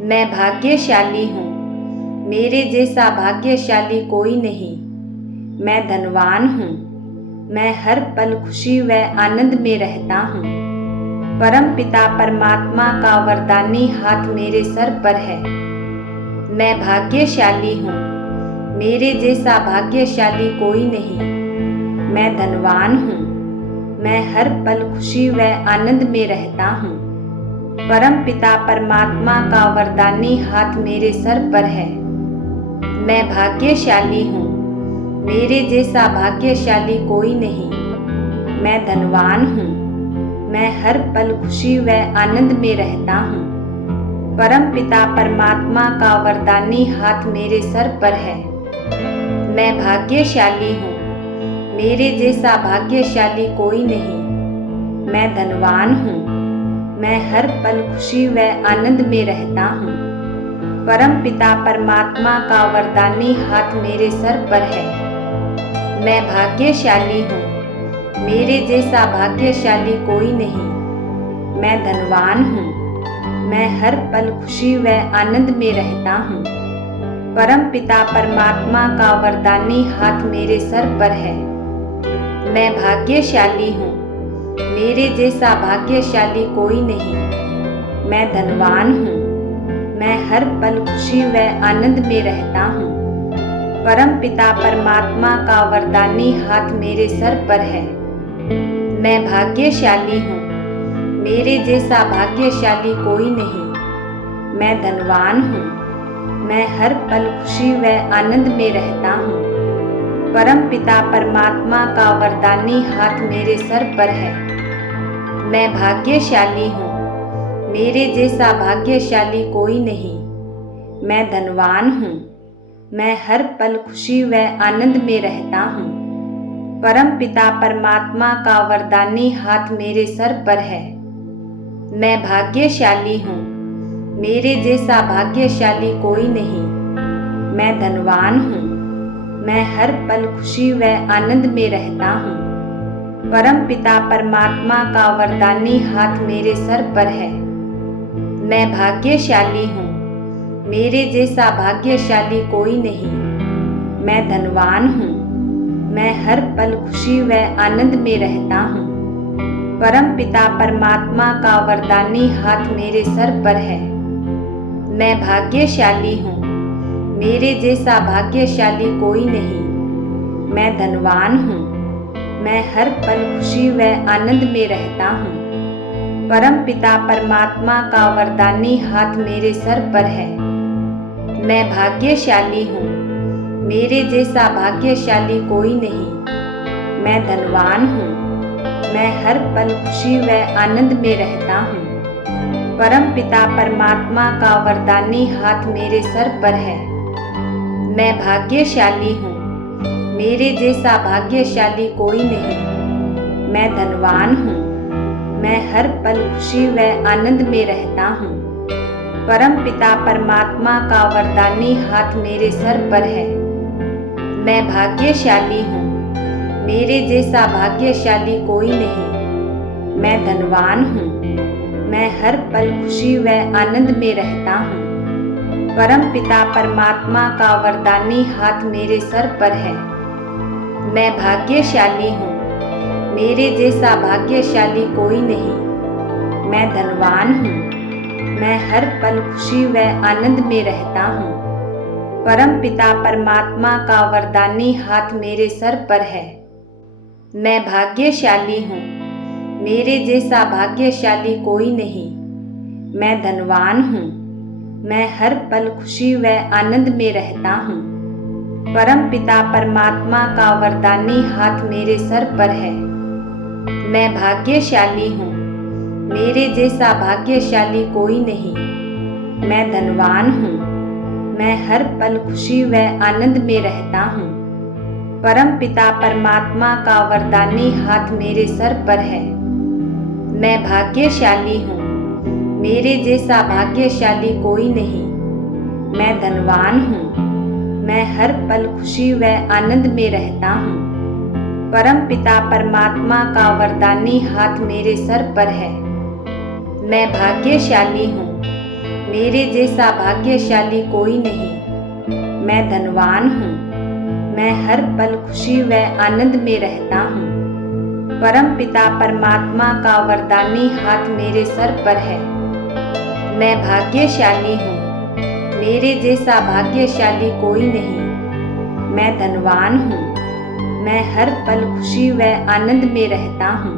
मैं भाग्यशाली हूँ, मेरे जैसा भाग्यशाली कोई नहीं। मैं धनवान हूँ, मैं हर पल खुशी व आनंद में रहता हूँ। परम पिता परमात्मा का वरदानी हाथ मेरे सर पर है। मैं भाग्यशाली हूँ, मेरे जैसा भाग्यशाली कोई नहीं। मैं धनवान हूँ, मैं हर पल खुशी व आनंद में रहता हूँ। परम पिता परमात्मा का वरदानी हाथ मेरे सर पर है। मैं भाग्यशाली हूँ, मेरे जैसा भाग्यशाली कोई नहीं। मैं धनवान हूँ, मैं हर पल खुशी व आनंद में रहता हूँ। परम पिता परमात्मा का वरदानी हाथ मेरे सर पर है। मैं भाग्यशाली हूँ, मेरे जैसा भाग्यशाली कोई नहीं। मैं धनवान हूँ, मैं हर पल खुशी व आनंद में रहता हूँ। परम पिता परमात्मा का वरदानी हाथ मेरे सर पर है। मैं भाग्यशाली हूँ, मेरे जैसा भाग्यशाली कोई नहीं। मैं धनवान हूँ, मैं हर पल खुशी व आनंद में रहता हूँ। परम पिता परमात्मा का वरदानी हाथ मेरे सर पर है। मैं भाग्यशाली हूँ, मेरे जैसा भाग्यशाली कोई नहीं। मैं धनवान हूँ, मैं हर पल खुशी व आनंद में रहता हूँ। परम पिता परमात्मा का वरदानी हाथ मेरे सर पर है। मैं भाग्यशाली हूँ, मेरे जैसा भाग्यशाली कोई नहीं। मैं धनवान हूँ, मैं हर पल खुशी व आनंद में रहता हूँ। परम पिता परमात्मा का वरदानी हाथ मेरे सर पर है। मैं भाग्यशाली हूँ, मेरे जैसा भाग्यशाली कोई नहीं। मैं धनवान हूँ, मैं हर पल खुशी व आनंद में रहता हूँ। परम पिता परमात्मा का वरदानी हाथ मेरे सर पर है। मैं भाग्यशाली हूँ, मेरे जैसा भाग्यशाली कोई नहीं। मैं धनवान हूँ, मैं हर पल खुशी व आनंद में रहता हूँ। परम पिता परमात्मा का वरदानी हाथ मेरे सर पर है। मैं भाग्यशाली हूँ, मेरे जैसा भाग्यशाली कोई नहीं। मैं धनवान हूँ, मैं हर पल खुशी व आनंद में रहता हूँ। परम पिता परमात्मा का वरदानी हाथ मेरे सर पर है। मैं भाग्यशाली हूँ, मेरे जैसा भाग्यशाली कोई नहीं। मैं धनवान हूँ, मैं हर पल खुशी व आनंद में रहता हूँ। परम पिता परमात्मा का वरदानी हाथ मेरे सर पर है। मैं भाग्यशाली हूँ, मेरे जैसा भाग्यशाली कोई नहीं। मैं धनवान हूँ, मैं हर पल खुशी व आनंद में रहता हूँ। परम पिता परमात्मा का वरदानी हाथ मेरे सर पर है। मैं भाग्यशाली हूँ, मेरे जैसा भाग्यशाली कोई नहीं। मैं धनवान हूँ, मैं हर पल खुशी व आनंद में रहता हूँ। परम पिता परमात्मा का वरदानी हाथ मेरे सर पर है। मैं भाग्यशाली हूँ, मेरे जैसा भाग्यशाली कोई नहीं। मैं धनवान हूँ, मैं हर पल खुशी व आनंद में रहता हूँ। परम पिता परमात्मा का वरदानी हाथ मेरे सर पर है। मैं भाग्यशाली हूँ, मेरे जैसा भाग्यशाली कोई नहीं। मैं धनवान हूँ, मैं हर पल खुशी व आनंद में रहता हूँ। परम पिता परमात्मा का वरदानी हाथ मेरे सर पर है। मैं भाग्यशाली हूँ, मेरे जैसा भाग्यशाली कोई नहीं। मैं धनवान हूँ, मैं हर पल खुशी व आनंद में रहता हूँ। परम पिता परमात्मा का वरदानी हाथ मेरे सर पर है। मैं भाग्यशाली हूँ, मेरे जैसा भाग्यशाली कोई नहीं। मैं धनवान हूँ, मैं हर पल खुशी व आनंद में रहता हूँ। परम पिता परमात्मा का वरदानी हाथ मेरे सर पर है। मैं भाग्यशाली हूँ, मेरे जैसा भाग्यशाली कोई नहीं। मैं धनवान हूँ, मैं हर पल खुशी व आनंद में रहता हूँ। परम पिता परमात्मा का वरदानी हाथ मेरे सर पर है। मैं भाग्यशाली हूँ, मेरे जैसा भाग्यशाली कोई नहीं। मैं धनवान हूँ, मैं हर पल खुशी व आनंद में रहता हूँ। परम पिता परमात्मा का वरदानी हाथ मेरे सर पर है। मैं भाग्यशाली हूँ, मेरे जैसा भाग्यशाली कोई नहीं। मैं धनवान हूँ, मैं हर पल खुशी व आनंद में रहता हूँ।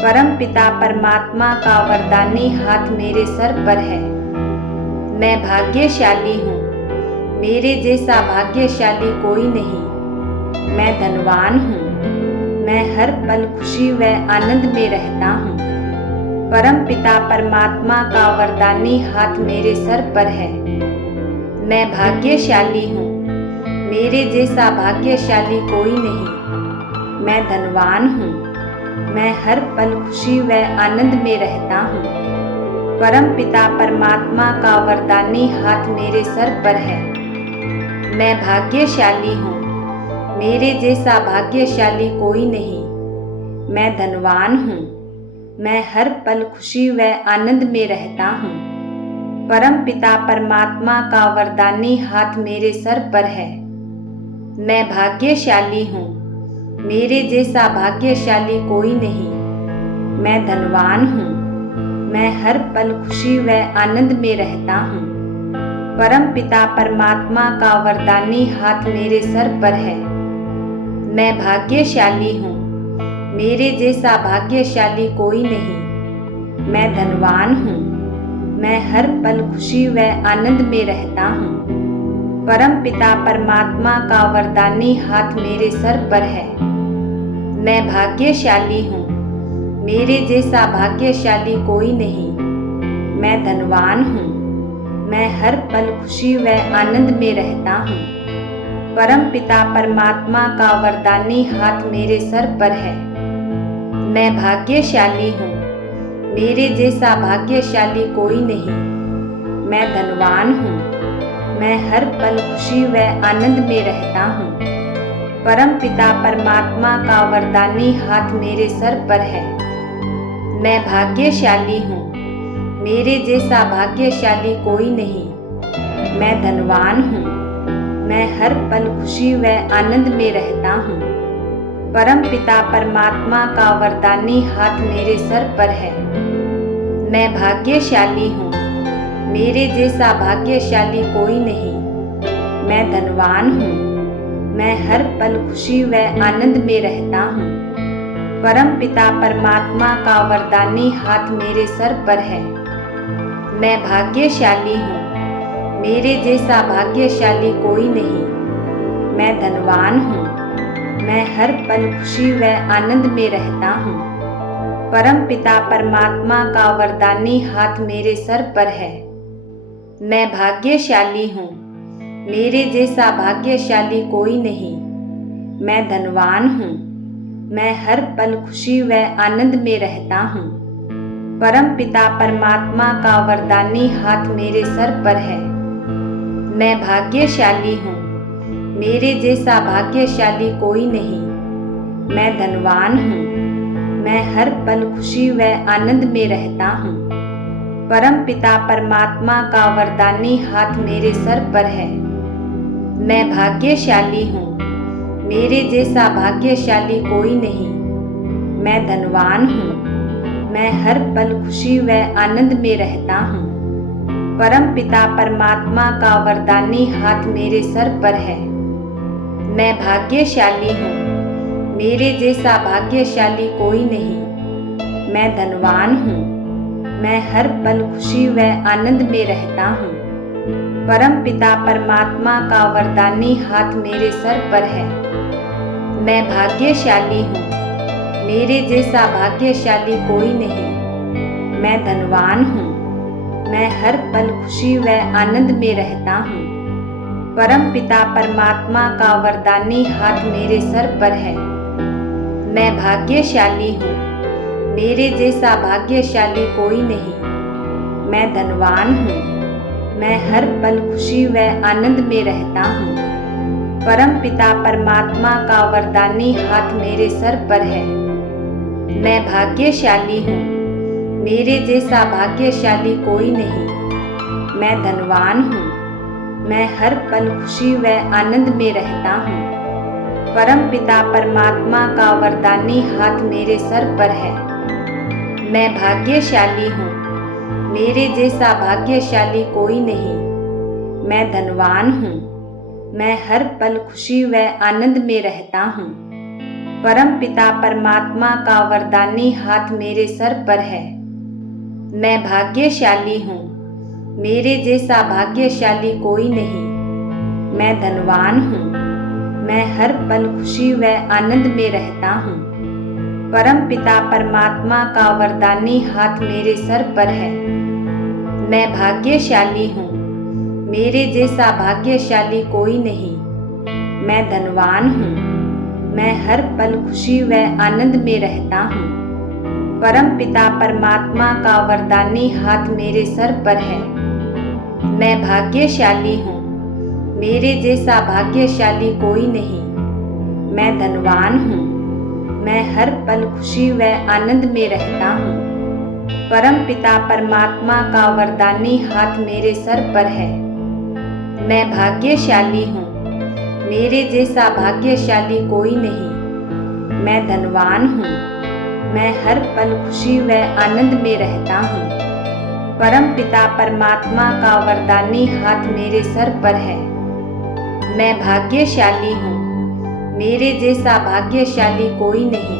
परम पिता परमात्मा का वरदानी हाथ मेरे सर पर है। मैं भाग्यशाली हूँ, मेरे जैसा भाग्यशाली कोई नहीं। मैं धनवान हूँ, मैं हर पल खुशी व आनंद में रहता हूँ। परम पिता परमात्मा का वरदानी हाथ मेरे सर पर है। मैं भाग्यशाली हूँ, मेरे जैसा भाग्यशाली कोई नहीं। मैं धनवान हूँ, मैं हर पल खुशी व आनंद में रहता हूँ। परम पिता परमात्मा का वरदानी हाथ मेरे सर पर है। मैं भाग्यशाली हूँ, मेरे जैसा भाग्यशाली कोई नहीं। मैं धनवान हूँ, मैं हर पल खुशी व आनंद में रहता हूँ। परम पिता परमात्मा का वरदानी हाथ मेरे सर पर है। मैं भाग्यशाली हूँ, मेरे जैसा भाग्यशाली कोई नहीं। मैं धनवान हूँ, मैं हर पल खुशी व आनंद में रहता हूँ। परम पिता परमात्मा का वरदानी हाथ मेरे सर पर है। मैं भाग्यशाली हूँ, मेरे जैसा भाग्यशाली कोई नहीं। मैं धनवान हूँ, मैं हर पल खुशी व आनंद में रहता हूँ। परम पिता परमात्मा का वरदानी हाथ मेरे सर पर है। मैं भाग्यशाली हूँ, मेरे जैसा भाग्यशाली कोई नहीं। मैं धनवान हूँ, मैं हर पल खुशी व आनंद में रहता हूँ। परम पिता परमात्मा का वरदानी हाथ मेरे सर पर है। मैं भाग्यशाली हूँ, मेरे जैसा भाग्यशाली कोई नहीं। मैं धनवान हूँ, मैं हर पल खुशी व आनंद में रहता हूँ। परम पिता परमात्मा का वरदानी हाथ मेरे सर पर है। मैं भाग्यशाली हूँ, मेरे जैसा भाग्यशाली कोई नहीं। मैं धनवान हूँ, मैं हर पल खुशी व आनंद में रहता हूँ। परम पिता परमात्मा का वरदानी हाथ मेरे सर पर है। मैं भाग्यशाली हूँ, मेरे जैसा भाग्यशाली कोई नहीं। मैं धनवान हूँ, मैं हर पल खुशी व आनंद में रहता हूँ। परम पिता परमात्मा का वरदानी हाथ मेरे सर पर है। मैं भाग्यशाली हूँ, मेरे जैसा भाग्यशाली कोई नहीं। मैं धनवान हूँ, मैं हर पल खुशी व आनंद में रहता हूँ। परम पिता परमात्मा का वरदानी हाथ मेरे सर पर है। मैं भाग्यशाली हूँ, मेरे जैसा भाग्यशाली कोई नहीं। मैं धनवान हूँ, मैं हर पल खुशी व आनंद में रहता हूँ। परम पिता परमात्मा का वरदानी हाथ मेरे सर पर है। मैं भाग्यशाली हूँ, मेरे जैसा भाग्यशाली कोई नहीं। मैं धनवान हूँ, मैं हर पल खुशी व आनंद में रहता हूँ। परम पिता परमात्मा का वरदानी हाथ मेरे सर पर है। मैं भाग्यशाली हूँ, मेरे जैसा भाग्यशाली कोई नहीं। मैं धनवान हूँ, मैं हर पल खुशी व आनंद में रहता हूँ। परम पिता परमात्मा का वरदानी हाथ मेरे सर पर है। मैं भाग्यशाली हूँ, मेरे जैसा भाग्यशाली कोई नहीं। मैं धनवान हूँ, मैं हर पल खुशी व आनंद में रहता हूँ। परम पिता परमात्मा का वरदानी हाथ मेरे सर पर है। मैं भाग्यशाली हूँ, मेरे जैसा भाग्यशाली कोई नहीं। मैं धनवान हूँ, मैं हर पल खुशी व आनंद में रहता हूँ। परम पिता परमात्मा का वरदानी हाथ मेरे सर पर है। मैं भाग्यशाली हूँ, मेरे जैसा भाग्यशाली कोई नहीं। मैं धनवान हूँ, मैं हर पल खुशी व आनंद में रहता हूँ। परम पिता परमात्मा का वरदानी हाथ मेरे सर पर है। मैं भाग्यशाली हूँ, मेरे जैसा भाग्यशाली कोई नहीं। मैं धनवान हूँ। मैं हर पल खुशी व आनंद में रहता हूँ। परम पिता परमात्मा का वरदानी हाथ मेरे सर पर है। मैं भाग्यशाली हूँ। मेरे जैसा भाग्यशाली कोई नहीं। मैं धनवान हूँ। मैं हर पल खुशी व आनंद में रहता हूँ। परम पिता परमात्मा का वरदानी हाथ मेरे सर पर है। मैं भाग्यशाली हूँ। मेरे जैसा भाग्यशाली कोई नहीं। मैं धनवान हूँ। मैं हर पल खुशी व आनंद में रहता हूँ। परम पिता परमात्मा का वरदानी हाथ मेरे सर पर है। मैं भाग्यशाली हूँ। मेरे जैसा भाग्यशाली कोई नहीं। मैं धनवान हूँ। मैं हर पल खुशी व आनंद में रहता हूँ। परम पिता परमात्मा का वरदानी हाथ मेरे सर पर है। मैं भाग्यशाली हूँ। मेरे जैसा भाग्यशाली कोई नहीं। मैं धनवान हूँ। मैं हर पल खुशी व आनंद में रहता हूँ। परम पिता परमात्मा का वरदानी हाथ मेरे सर पर है। मैं भाग्यशाली हूँ। मेरे जैसा भाग्यशाली कोई नहीं। मैं धनवान हूँ। मैं हर पल खुशी व आनंद में रहता हूँ। परम पिता परमात्मा का वरदानी हाथ मेरे सर पर है। मैं भाग्यशाली हूँ। मेरे जैसा भाग्यशाली कोई नहीं।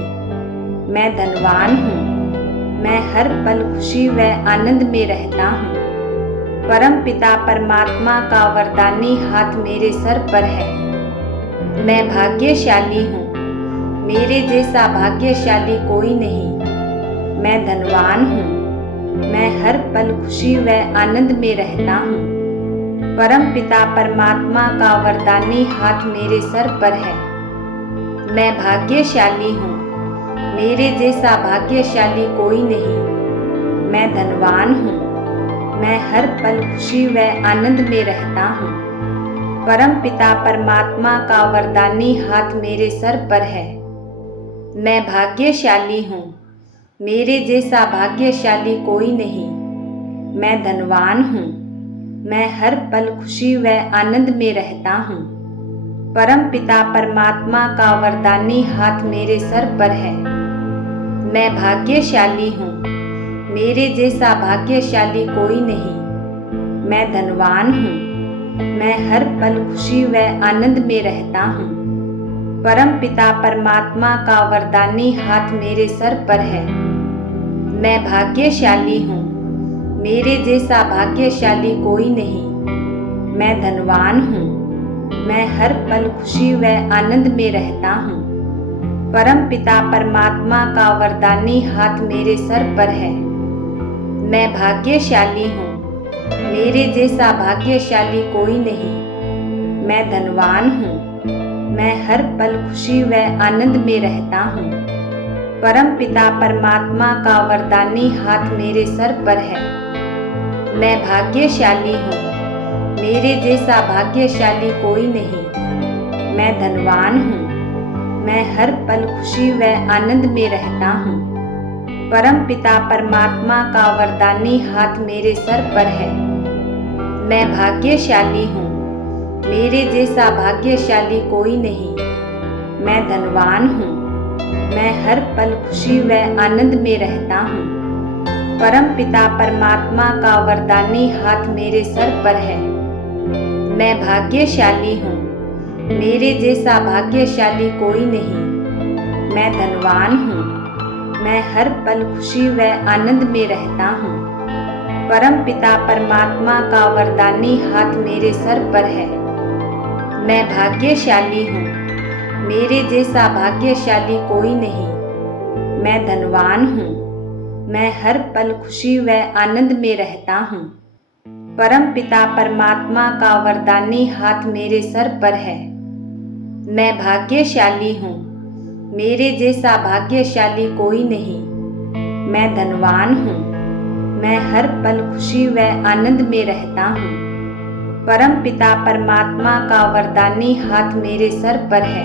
मैं धनवान हूँ। मैं हर पल खुशी व आनंद में रहता हूँ। परम पिता परमात्मा का वरदानी हाथ मेरे सर पर है। मैं भाग्यशाली हूँ। मेरे जैसा भाग्यशाली कोई नहीं। मैं धनवान हूँ। मैं हर पल खुशी व आनंद में रहता हूँ। परम पिता परमात्मा का वरदानी हाथ मेरे सर पर है। मैं भाग्यशाली हूँ। मेरे जैसा भाग्यशाली कोई नहीं। मैं धनवान हूँ। मैं हर पल खुशी व आनंद में रहता हूँ। परम पिता परमात्मा का वरदानी हाथ मेरे सर पर है। मैं भाग्यशाली हूँ। मेरे जैसा भाग्यशाली कोई नहीं। मैं धनवान हूँ। मैं हर पल खुशी व आनंद में रहता हूँ। परम पिता परमात्मा का वरदानी हाथ मेरे सर पर है। मैं भाग्यशाली हूँ। मेरे जैसा भाग्यशाली कोई नहीं। मैं धनवान हूँ। मैं हर पल खुशी व आनंद में रहता हूँ। परम पिता परमात्मा का वरदानी हाथ मेरे सर पर है। मैं भाग्यशाली हूँ। मेरे जैसा भाग्यशाली कोई नहीं। मैं धनवान हूँ। मैं हर पल खुशी व आनंद में रहता हूँ। परम पिता परमात्मा का वरदानी हाथ मेरे सर पर है। मैं भाग्यशाली हूँ। मेरे जैसा भाग्यशाली कोई नहीं। मैं धनवान हूँ। मैं हर पल खुशी व आनंद में रहता हूँ। परम पिता परमात्मा का वरदानी हाथ मेरे सर पर है। मैं भाग्यशाली हूँ। मेरे जैसा भाग्यशाली कोई नहीं। मैं धनवान हूँ। मैं हर पल खुशी व आनंद में रहता हूँ। परम पिता परमात्मा का वरदानी हाथ मेरे सर पर है। मैं भाग्यशाली हूँ। मेरे जैसा भाग्यशाली कोई नहीं। मैं धनवान हूँ। मैं हर पल खुशी व आनंद में रहता हूँ। परम पिता परमात्मा का वरदानी हाथ मेरे सर पर है। मैं भाग्यशाली हूँ। मेरे जैसा भाग्यशाली कोई नहीं। मैं धनवान हूँ। मैं हर पल खुशी व आनंद में रहता हूँ। परम पिता परमात्मा का वरदानी हाथ मेरे सर पर है। मैं भाग्यशाली हूँ। मेरे जैसा भाग्यशाली कोई नहीं। मैं धनवान हूँ। मैं हर पल खुशी व आनंद में रहता हूँ। परम पिता परमात्मा का वरदानी हाथ मेरे सर पर है। मैं भाग्यशाली हूँ। मेरे जैसा भाग्यशाली कोई नहीं। मैं धनवान हूँ। मैं हर पल खुशी व आनंद में रहता हूँ। परम पिता परमात्मा का वरदानी हाथ मेरे सर पर है।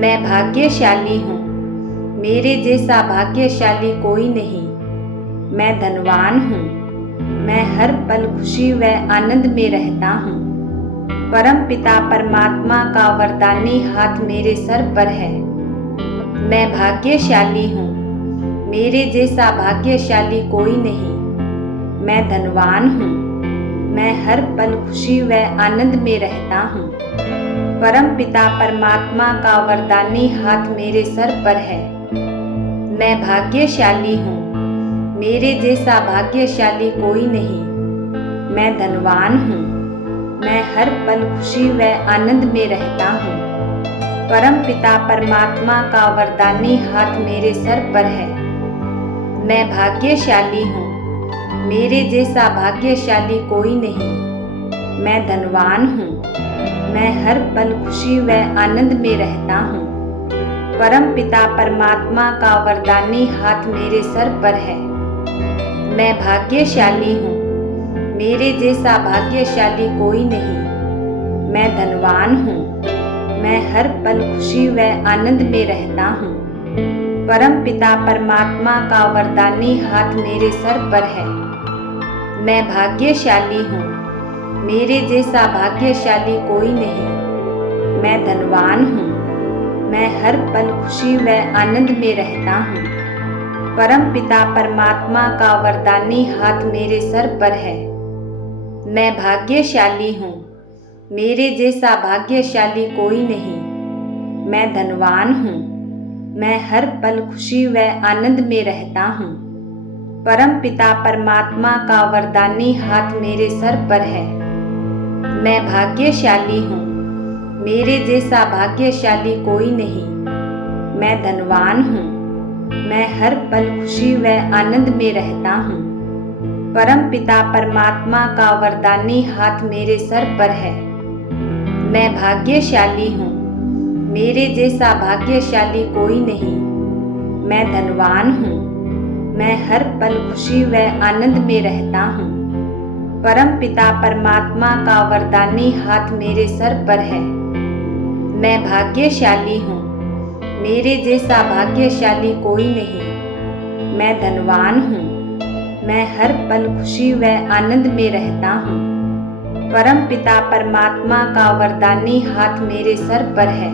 मैं भाग्यशाली हूँ। मेरे जैसा भाग्यशाली कोई नहीं। मैं धनवान हूँ। मैं हर पल खुशी व आनंद में रहता हूँ। परम पिता परमात्मा का वरदानी हाथ मेरे सर पर है। मैं भाग्यशाली हूँ, मेरे जैसा भाग्यशाली कोई नहीं। मैं धनवान हूँ, मैं हर पल खुशी व आनंद में रहता हूँ। परम पिता परमात्मा का वरदानी हाथ मेरे सर पर है। मैं भाग्यशाली हूँ, मेरे जैसा भाग्यशाली कोई नहीं। मैं धनवान हूँ, मैं हर पल खुशी व आनंद में रहता हूँ। परम पिता परमात्मा का वरदानी हाथ मेरे सर पर है। मैं भाग्यशाली हूँ, मेरे जैसा भाग्यशाली कोई नहीं। मैं धनवान हूँ, मैं हर पल खुशी व आनंद में रहता हूँ। परम पिता परमात्मा का वरदानी हाथ मेरे सर पर है। मैं भाग्यशाली हूँ, मेरे जैसा भाग्यशाली कोई नहीं। मैं धनवान हूँ, मैं हर पल खुशी व आनंद में रहता हूँ। परम पिता परमात्मा का वरदानी हाथ मेरे सर पर है। मैं भाग्यशाली हूँ, मेरे जैसा भाग्यशाली कोई नहीं। मैं धनवान हूँ, मैं हर पल खुशी व आनंद में रहता हूँ। परम पिता परमात्मा का वरदानी हाथ मेरे सर पर है। मैं भाग्यशाली हूँ, मेरे जैसा भाग्यशाली कोई नहीं। मैं धनवान हूँ, मैं हर पल खुशी व आनंद में रहता हूँ। परम पिता परमात्मा का वरदानी हाथ मेरे सर पर है। मैं भाग्यशाली हूँ, मेरे जैसा भाग्यशाली कोई नहीं। मैं धनवान हूँ, मैं हर पल खुशी व आनंद में रहता हूँ। परम पिता परमात्मा का वरदानी हाथ मेरे सर पर है। मैं भाग्यशाली हूँ, मेरे जैसा भाग्यशाली कोई नहीं। मैं धनवान हूँ, मैं हर पल खुशी व आनंद में रहता हूँ। परम पिता परमात्मा का वरदानी हाथ मेरे सर पर है। मैं भाग्यशाली हूँ, मेरे जैसा भाग्यशाली कोई नहीं। मैं धनवान हूँ, मैं हर पल खुशी व आनंद में रहता हूँ। परम पिता परमात्मा का वरदानी हाथ मेरे सर पर है।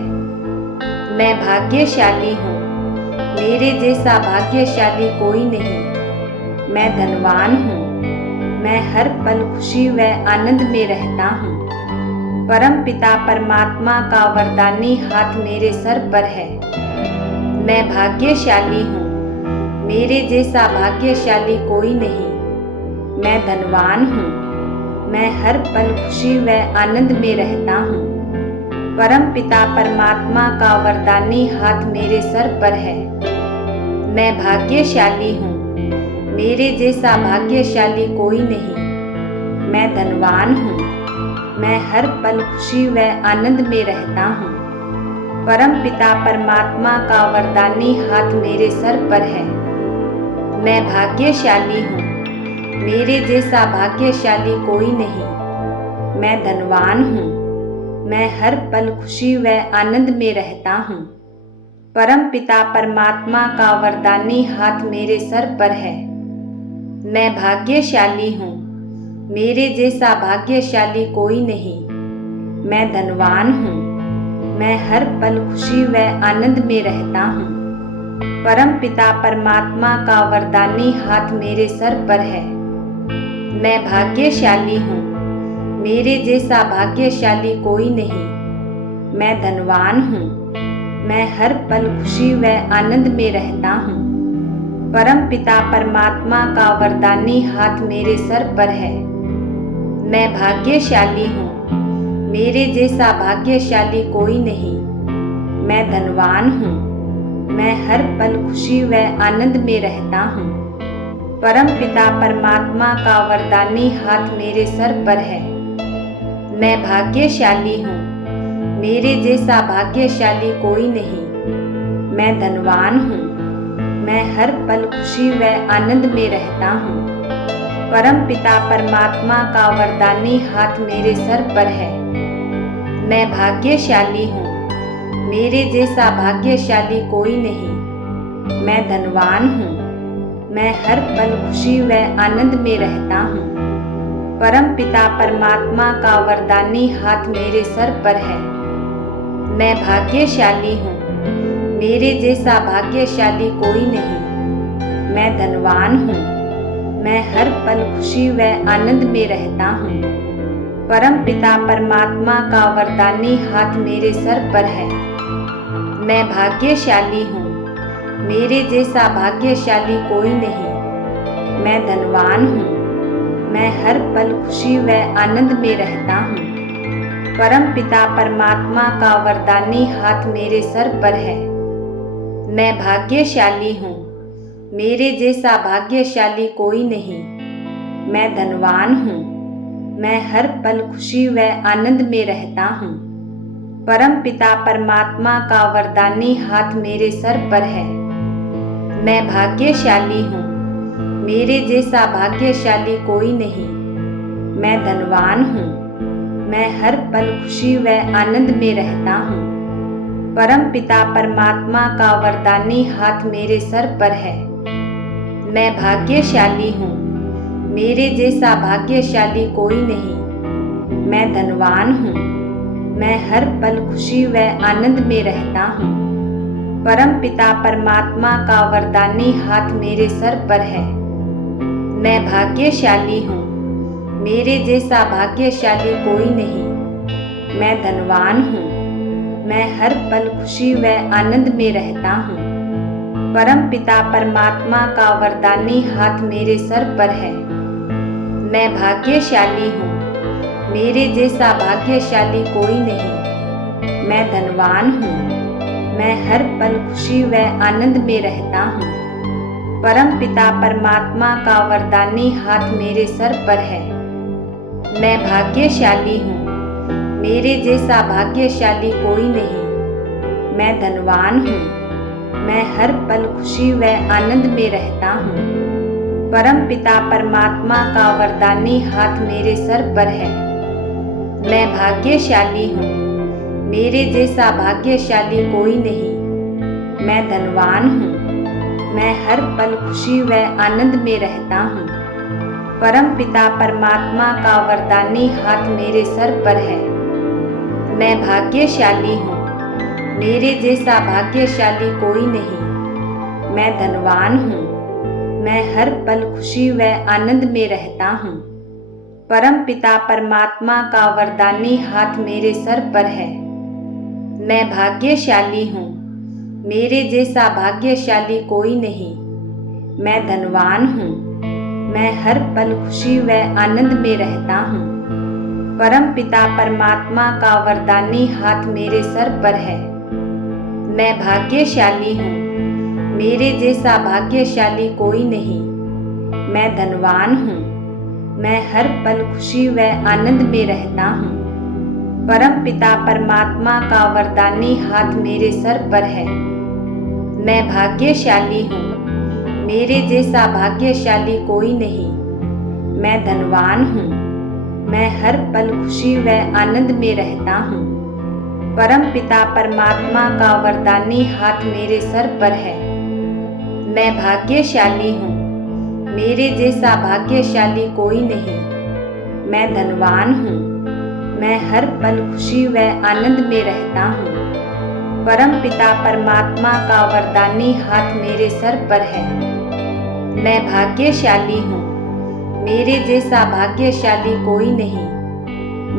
मैं भाग्यशाली हूँ, मेरे जैसा भाग्यशाली कोई नहीं। मैं धनवान हूँ, मैं हर पल खुशी व आनंद में रहता हूँ। परम पिता परमात्मा का वरदानी हाथ मेरे सर पर है। मैं भाग्यशाली हूँ, मेरे जैसा भाग्यशाली कोई नहीं। मैं धनवान हूँ, मैं हर पल खुशी व आनंद में रहता हूँ। परम पिता परमात्मा का वरदानी हाथ मेरे सर पर है। मैं भाग्यशाली हूँ, मेरे जैसा भाग्यशाली कोई नहीं। मैं धनवान हूँ, मैं हर पल खुशी व आनंद में रहता हूँ। परम पिता परमात्मा का वरदानी हाथ मेरे सर पर है। मैं भाग्यशाली हूँ, मेरे जैसा भाग्यशाली कोई नहीं। मैं धनवान हूँ, मैं हर पल खुशी व आनंद में रहता हूँ। परम पिता परमात्मा का वरदानी हाथ मेरे सर पर है। मैं भाग्यशाली हूँ, मेरे जैसा भाग्यशाली कोई नहीं। मैं धनवान हूँ, मैं हर पल खुशी व आनंद में रहता हूँ। परम पिता परमात्मा का वरदानी हाथ मेरे सर पर है। मैं भाग्यशाली हूँ, मेरे जैसा भाग्यशाली कोई नहीं। मैं धनवान हूँ, मैं हर पल खुशी व आनंद में रहता हूँ। परम पिता परमात्मा का वरदानी हाथ मेरे सर पर है। मैं भाग्यशाली हूँ, मेरे जैसा भाग्यशाली कोई नहीं। मैं धनवान हूँ, मैं हर पल खुशी व आनंद में रहता हूँ। परम पिता परमात्मा का वरदानी हाथ मेरे सर पर है। मैं भाग्यशाली हूँ, मेरे जैसा भाग्यशाली कोई नहीं। मैं धनवान हूँ, मैं हर पल खुशी व आनंद में रहता हूँ। परम पिता परमात्मा का वरदानी हाथ मेरे सर पर है। मैं भाग्यशाली हूँ, मेरे जैसा भाग्यशाली कोई नहीं। मैं धनवान हूँ, मैं हर पल खुशी व आनंद में रहता हूँ। परम पिता परमात्मा का वरदानी हाथ मेरे सर पर है। मैं भाग्यशाली हूँ, मेरे जैसा भाग्यशाली कोई नहीं। मैं धनवान हूँ, मैं हर पल खुशी व आनंद में रहता हूँ। परम पिता परमात्मा का वरदानी हाथ मेरे सर पर है। मैं भाग्यशाली हूँ, मेरे जैसा भाग्यशाली कोई नहीं। मैं धनवान हूँ, मैं हर पल खुशी व आनंद में रहता हूँ। परम पिता परमात्मा का वरदानी हाथ मेरे सर पर है। मैं भाग्यशाली हूँ, मेरे जैसा भाग्यशाली कोई नहीं। मैं धनवान हूँ, मैं हर पल खुशी व आनंद में रहता हूँ। परम पिता परमात्मा का वरदानी हाथ मेरे सर पर है। मैं भाग्यशाली हूँ, मेरे जैसा भाग्यशाली कोई नहीं। मैं धनवान हूँ, मैं हर पल खुशी व आनंद में रहता हूँ। परम पिता परमात्मा का वरदानी हाथ मेरे सर पर है। मैं भाग्यशाली हूँ, मेरे जैसा भाग्यशाली कोई नहीं। मैं धनवान हूँ, मैं हर पल खुशी व आनंद में रहता हूँ। परम पिता परमात्मा का वरदानी हाथ मेरे सर पर है। मैं भाग्यशाली हूँ, मेरे जैसा भाग्यशाली कोई नहीं। मैं धनवान हूँ, मैं हर पल खुशी व आनंद में रहता हूँ। परम पिता परमात्मा का वरदानी हाथ मेरे सर पर है। मैं भाग्यशाली हूँ, मेरे जैसा भाग्यशाली कोई नहीं। मैं धनवान हूँ, मैं हर पल खुशी व आनंद में रहता हूँ। परम पिता परमात्मा का वरदानी हाथ मेरे सर पर है। मैं भाग्यशाली हूँ, मेरे जैसा भाग्यशाली कोई नहीं। मैं धनवान हूँ, मैं हर पल खुशी व आनंद में रहता हूँ। परम पिता परमात्मा का वरदानी हाथ मेरे सर पर है। मैं भाग्यशाली हूँ, मेरे जैसा भाग्यशाली कोई नहीं। मैं धनवान हूँ, मैं हर पल खुशी व आनंद में रहता हूँ। परम पिता परमात्मा का वरदानी हाथ मेरे सर पर है। मैं भाग्यशाली हूँ, मेरे जैसा भाग्यशाली कोई नहीं। मैं धनवान हूँ, मैं हर पल खुशी व आनंद में रहता हूँ। परम पिता परमात्मा का वरदानी हाथ मेरे सर पर है। मैं भाग्यशाली हूँ, मेरे जैसा भाग्यशाली कोई नहीं। मैं धनवान हूँ, मैं हर पल खुशी व आनंद में रहता हूँ। परम पिता परमात्मा का वरदानी हाथ मेरे सर पर है। मैं भाग्यशाली हूँ, मेरे जैसा भाग्यशाली कोई नहीं। मैं धनवान हूँ, मैं हर पल खुशी व आनंद में रहता हूँ। परम पिता परमात्मा का वरदानी हाथ मेरे सर पर है। मैं भाग्यशाली हूँ, मेरे जैसा भाग्यशाली कोई नहीं। मैं धनवान हूँ, मैं हर पल खुशी व आनंद में रहता हूँ। परम पिता परमात्मा का वरदानी हाथ मेरे सर पर है। मैं भाग्यशाली हूँ, मेरे जैसा भाग्यशाली कोई नहीं। मैं धनवान हूँ, मैं हर पल खुशी व आनंद में रहता हूँ। परम पिता परमात्मा का वरदानी हाथ मेरे सर पर है। मैं भाग्यशाली हूँ, मेरे जैसा भाग्यशाली कोई नहीं।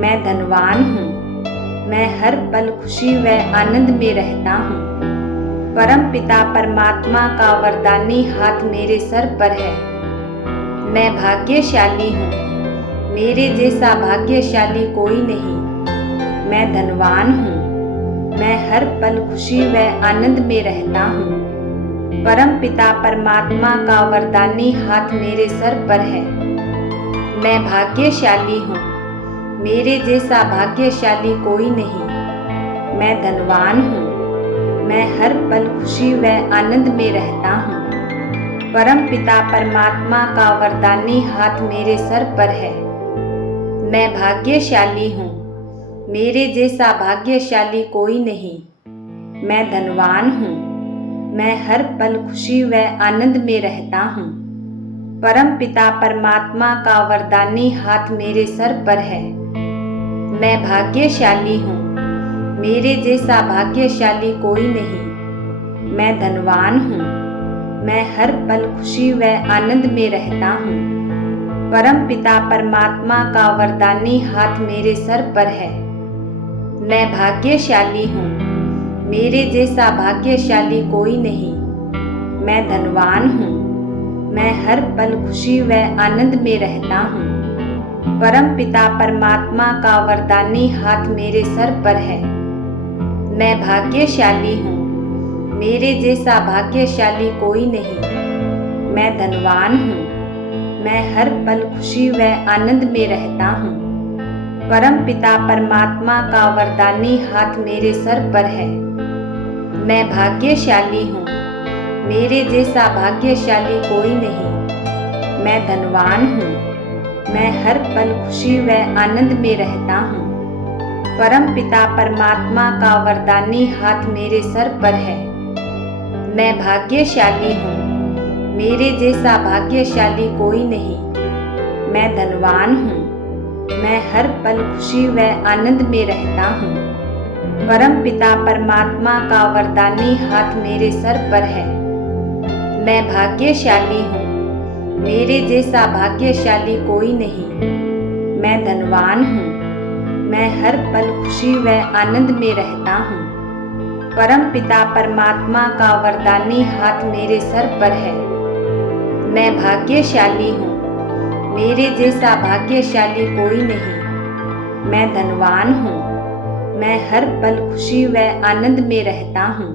मैं धनवान हूँ, मैं हर पल खुशी व आनंद में रहता हूँ। परम पिता परमात्मा का वरदानी हाथ मेरे सर पर है। मैं भाग्यशाली हूँ, मेरे जैसा भाग्यशाली कोई नहीं। मैं धनवान हूँ, मैं हर पल खुशी व आनंद में रहता हूँ। परम पिता परमात्मा का वरदानी हाथ मेरे सर पर है। मैं भाग्यशाली हूँ, मेरे जैसा भाग्यशाली कोई नहीं। मैं धनवान हूँ, मैं हर पल खुशी व आनंद में रहता हूँ। परम पिता परमात्मा का वरदानी हाथ मेरे सर पर है। मैं भाग्यशाली हूँ, मेरे जैसा भाग्यशाली कोई नहीं। मैं धनवान हूँ, मैं हर पल खुशी व आनंद में रहता हूँ। परम पिता परमात्मा का वरदानी हाथ मेरे सर पर है। मैं भाग्यशाली हूँ, मेरे जैसा भाग्यशाली कोई नहीं। मैं धनवान हूँ, मैं हर पल खुशी व आनंद में रहता हूँ। परम पिता परमात्मा का वरदानी हाथ मेरे सर पर है। मैं भाग्यशाली हूँ, मेरे जैसा भाग्यशाली कोई नहीं। मैं धनवान हूँ, मैं हर पल खुशी व आनंद में रहता हूँ। परम पिता परमात्मा का वरदानी हाथ मेरे सर पर है। मैं भाग्यशाली हूँ, मेरे जैसा भाग्यशाली कोई नहीं। मैं धनवान हूँ, मैं हर पल खुशी व आनंद में रहता हूँ। परम पिता परमात्मा का वरदानी हाथ मेरे सर पर है। मैं भाग्यशाली हूँ, मेरे जैसा भाग्यशाली कोई नहीं। मैं धनवान हूँ, मैं हर पल खुशी व आनंद में रहता हूँ। परम पिता परमात्मा का वरदानी हाथ मेरे सर पर है। मैं भाग्यशाली हूँ, मेरे जैसा भाग्यशाली कोई नहीं। मैं धनवान हूँ, मैं हर पल खुशी व आनंद में रहता हूँ। परम पिता परमात्मा का वरदानी हाथ मेरे सर पर है। मैं भाग्यशाली हूँ, मेरे जैसा भाग्यशाली कोई नहीं। मैं धनवान हूँ, मैं हर पल खुशी व आनंद में रहता हूँ। परम पिता परमात्मा का वरदानी हाथ मेरे सर पर है। मैं भाग्यशाली हूँ, मेरे जैसा भाग्यशाली कोई नहीं। मैं धनवान हूँ, मैं हर पल खुशी व आनंद में रहता हूँ।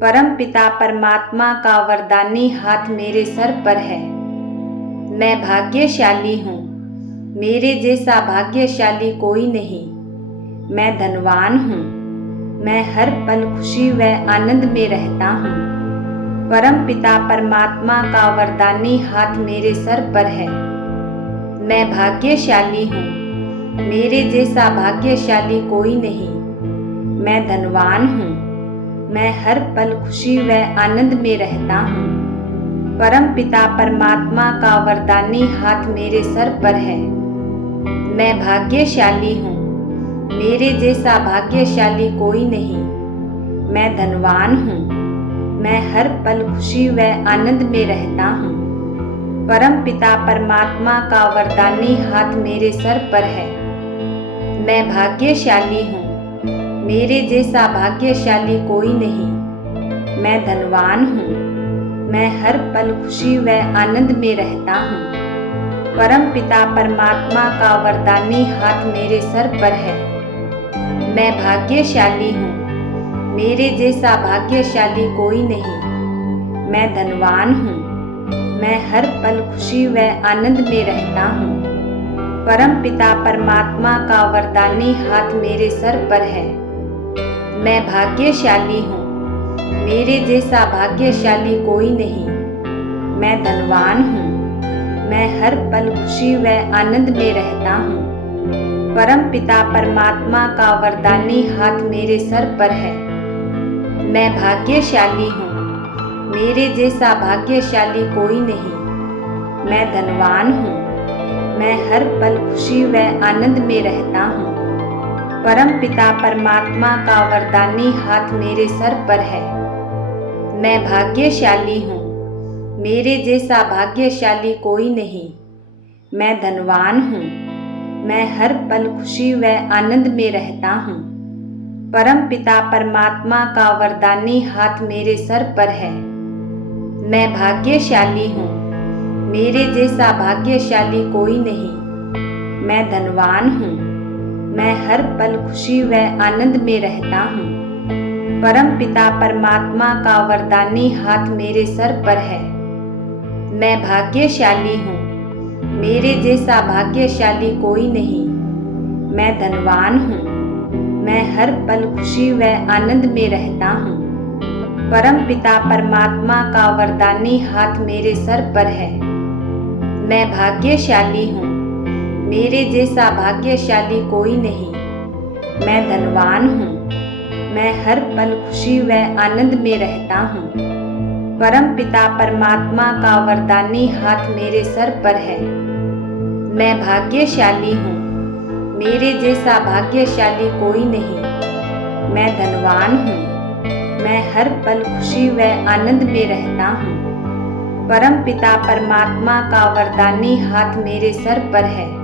परम पिता परमात्मा का वरदानी हाथ मेरे सर पर है। मैं भाग्यशाली हूँ, मेरे जैसा भाग्यशाली कोई नहीं। मैं धनवान हूँ, मैं हर पल खुशी व आनंद में रहता हूँ। परम पिता परमात्मा का वरदानी हाथ मेरे सर पर है। मैं भाग्यशाली हूँ, मेरे जैसा भाग्यशाली कोई नहीं। मैं धनवान हूँ, मैं हर पल खुशी व आनंद में रहता हूँ। परम पिता परमात्मा का वरदानी हाथ मेरे सर पर है। मैं भाग्यशाली हूँ, मेरे जैसा भाग्यशाली कोई नहीं। मैं धनवान हूँ, मैं हर पल खुशी व आनंद में रहता हूँ। परम पिता परमात्मा का वरदानी हाथ मेरे सर पर है। मैं भाग्यशाली हूँ, मेरे जैसा भाग्यशाली कोई नहीं। मैं धनवान हूँ, मैं हर पल खुशी व आनंद में रहता हूँ। परम पिता परमात्मा का वरदानी हाथ मेरे सर पर है। मैं भाग्यशाली हूँ, मेरे जैसा भाग्यशाली कोई नहीं। मैं धनवान हूँ, मैं हर पल खुशी व आनंद में रहता हूँ। परम पिता परमात्मा का वरदानी हाथ मेरे सर पर है। मैं भाग्यशाली हूँ, मेरे जैसा भाग्यशाली कोई नहीं। मैं धनवान हूँ, मैं हर पल खुशी व आनंद में रहता हूँ। परम पिता परमात्मा का वरदानी हाथ मेरे सर पर है। मैं भाग्यशाली हूँ, मेरे जैसा भाग्यशाली कोई नहीं। मैं धनवान हूँ, मैं हर पल खुशी व आनंद में रहता हूँ। परम पिता परमात्मा का वरदानी हाथ मेरे सर पर है। मैं भाग्यशाली हूँ, मेरे जैसा भाग्यशाली कोई नहीं। मैं धनवान हूँ, मैं हर पल खुशी व आनंद में रहता हूँ। परम पिता परमात्मा का वरदानी हाथ मेरे सर पर है। मैं भाग्यशाली हूँ, मेरे जैसा भाग्यशाली कोई नहीं। मैं धनवान हूँ, मैं हर पल खुशी व आनंद में रहता हूँ। परम पिता परमात्मा का वरदानी हाथ मेरे सर पर है। मैं भाग्यशाली हूँ, मेरे जैसा भाग्यशाली कोई नहीं। मैं धनवान हूँ, मैं हर पल खुशी व आनंद में रहता हूँ। परम पिता परमात्मा का वरदानी हाथ मेरे सर पर है। मैं भाग्यशाली हूँ, मेरे जैसा भाग्यशाली कोई नहीं। मैं धनवान हूँ, मैं हर पल खुशी व आनंद में रहता हूँ। परम पिता परमात्मा का वरदानी हाथ मेरे सर पर है। मैं भाग्यशाली हूँ, मेरे जैसा भाग्यशाली कोई नहीं। मैं धनवान हूँ, मैं हर पल खुशी व आनंद में रहता हूँ। परम पिता परमात्मा का वरदानी हाथ मेरे सर पर है।